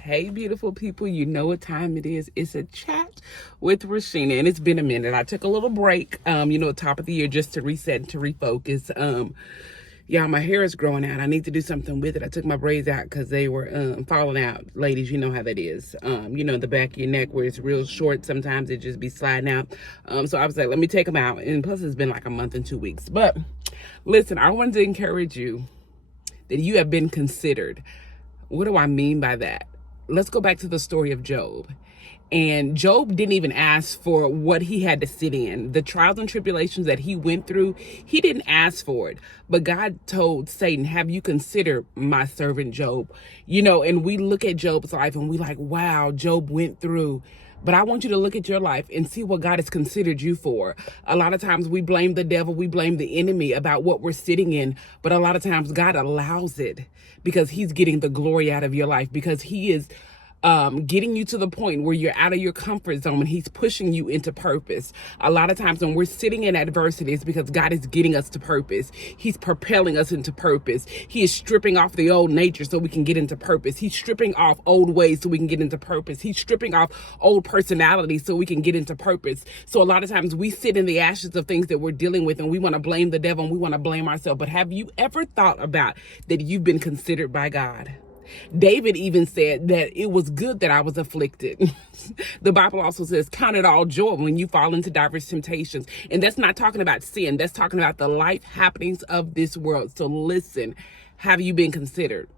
Hey, beautiful people, you know what time it is. It's a chat with Rashina, and it's been a minute. I took a little break, top of the year just to reset and to refocus. Yeah, my hair is growing out. I need to do something with it. I took my braids out because they were falling out. Ladies, you know how that is. The back of your neck where it's real short. Sometimes it just be sliding out. So I was like, let me take them out. And plus, it's been like a month and 2 weeks. But listen, I wanted to encourage you that you have been considered. What do I mean by that? Let's go back to the story of Job. And Job didn't even ask for what he had to sit in. The trials and tribulations that he went through, he didn't ask for it. But God told Satan, have you considered my servant Job? And we look at Job's life and we like, wow, Job went through. But I want you to look at your life and see what God has considered you for. A lot of times we blame the devil, we blame the enemy about what we're sitting in. But a lot of times God allows it because he's getting the glory out of your life, because he is getting you to the point where you're out of your comfort zone and he's pushing you into purpose. A lot of times when we're sitting in adversity, it's because God is getting us to purpose. He's propelling us into purpose. He is stripping off the old nature so we can get into purpose. He's stripping off old ways so we can get into purpose. He's stripping off old personalities so we can get into purpose. So a lot of times we sit in the ashes of things that we're dealing with and we want to blame the devil and we want to blame ourselves. But have you ever thought about that you've been considered by God? David even said that it was good that I was afflicted. The Bible also says, count it all joy when you fall into diverse temptations. And that's not talking about sin. That's talking about the life happenings of this world. So listen, have you been considered?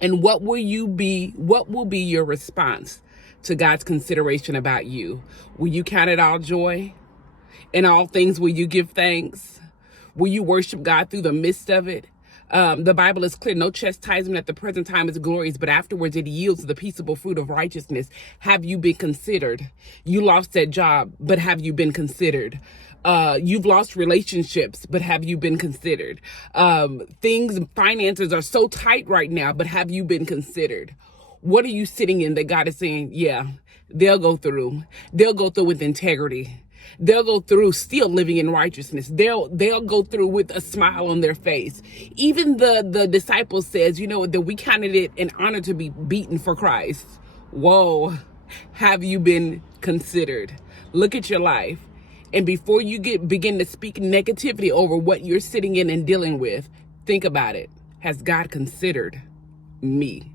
And what will be your response to God's consideration about you? Will you count it all joy? In all things, will you give thanks? Will you worship God through the midst of it? The Bible is clear. No chastisement at the present time is glorious, but afterwards it yields the peaceable fruit of righteousness. Have you been considered? You lost that job, but have you been considered? You've lost relationships, but have you been considered? Finances are so tight right now, but have you been considered? What are you sitting in that God is saying, yeah, they'll go through. They'll go through with integrity. They'll go through still living in righteousness. They'll go through with a smile on their face. Even the disciples says, that we counted it an honor to be beaten for Christ. Whoa, have you been considered? Look at your life. And before you begin to speak negativity over what you're sitting in and dealing with, think about it. Has God considered me?